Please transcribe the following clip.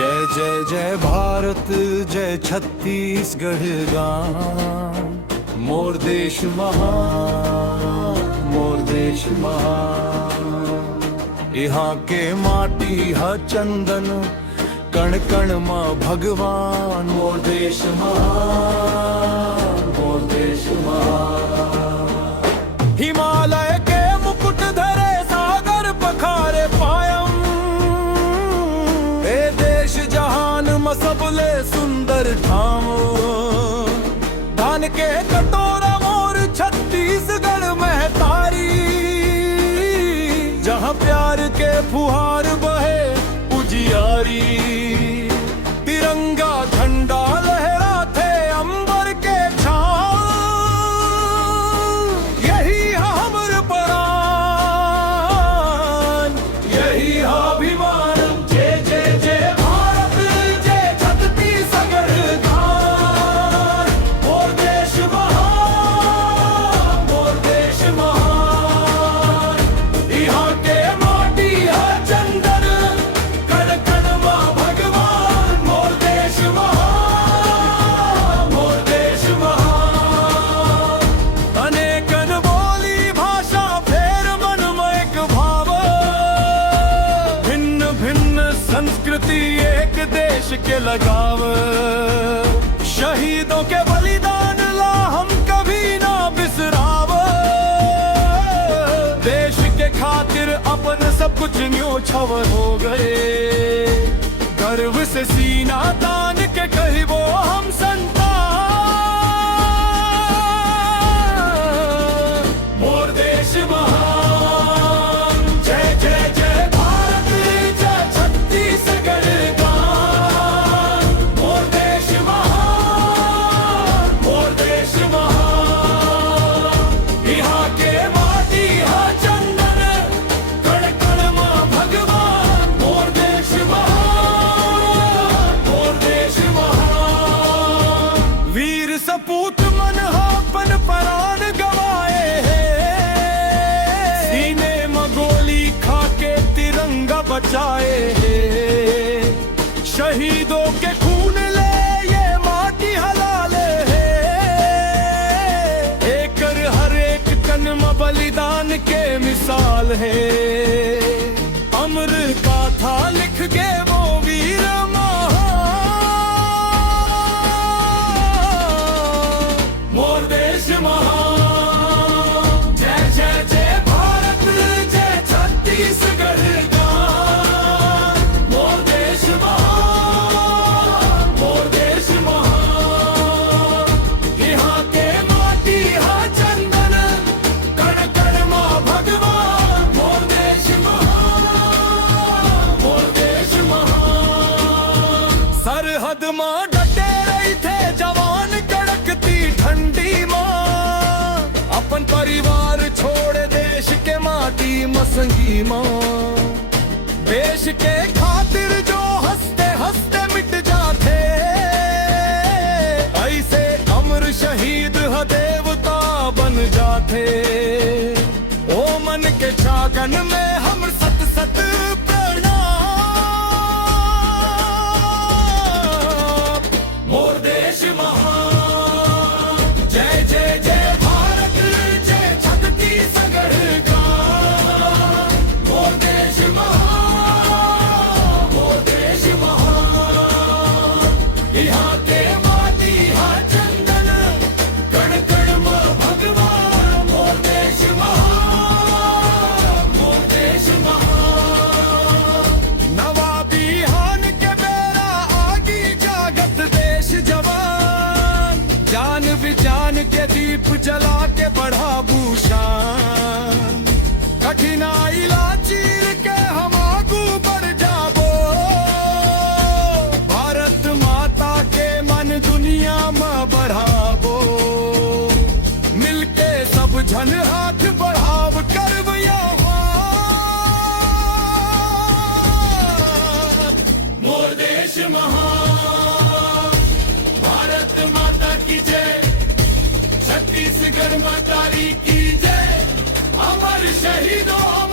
जय जय जय भारत जय छत्तीसगढ़ गान, मोर देश महान, मोर देश महान। यहाँ के माटी ह चंदन, कण कण माँ भगवान, मोर देश महान, मोर देश महान। हिमालय के मुकुट धरे सागर पखारे पायम, ए देश जहान सबले सुंदर ठाम। धान के कटोरा मोर छत्तीसगढ़ महतारी, जहाँ प्यार के फुहार बहे उजियारी। तिरंगा झंडा लहराते अंबर के छांव, यही हमर प्राण, यही अभिमान। जय जय जय भारत जय छत्तीसगढ़ गान, मोर देश महान, मोर देश महान। यहाँ के माटी है चंदन, कण कण माँ भगवान, मोर देश महान, मोर देश महान। अनेकन बोली भाषा फेर मन में एक भाव, भिन्न भिन्न संस्कृति एक देश के लगाव। शहीदों के बलिदान ला हम कभी ना बिसराव, देश के खातिर अपन सब कुछ न्योछावर हो गए। गर्व से सीना तान के कहिबो हम संतान, मोर देश महान। जय जय जय भारत जय छत्तीसगढ़ गान, मोर देश महान, मोर देश महान। यहाँ के माटी है चंदन, कण कण माँ भगवान, मोर देश महान, मोर देश महान। वीर सपूत मन अपन प्राण गवाए हैं, सीने में गोली खा के तिरंगा बचाए हैं। शहीदों के खून ले ये माटी हलाले है, एकर हर एक कण में बलिदान के मिसाल है। अमर गाथा लिख के वो वीर महान, मोर देश महान। जय जय जय भारत जय छत्तीसगढ़ गान, मोर देश महान, मोर देश महान। यहाँ के माटी है चंदन, कण कण माँ भगवान, मोर देश महान, मोर देश महान। सरहद माँ डटे रही थे जवान कड़कती ठंडी माँ, अपन परिवार छोड़े देश के माटी मसंगी माँ। देश के खातिर जो हंसते हंसते मिट जाते, ऐसे अमर शहीद ह देवता बन जाते। ओ मन के छागन में हम सत सत प्रणाम, मोर देश महान। जय जय जय भारत जय छत्तीसगढ़ गान, मोर देश महान, मोर देश महान। यहाँ के माटी है चंदन, कण कण माँ भगवान, मोर देश महान, मोर देश महान। नवा बिहान के बेरा आगी जागत देश जवान, जान विजान के दीप जला के बढ़ा भूषण। कठिनाई ला चीर के हम आगू बढ़ जाबो, भारत माता के मन दुनिया में बढ़ाबो। मिलके सब जन हाथ बढ़ाव करब आह्वान, मोर देश महान। भारत माता की जय, छत्तीसगढ़ मातारी की जय। अमर शहीदों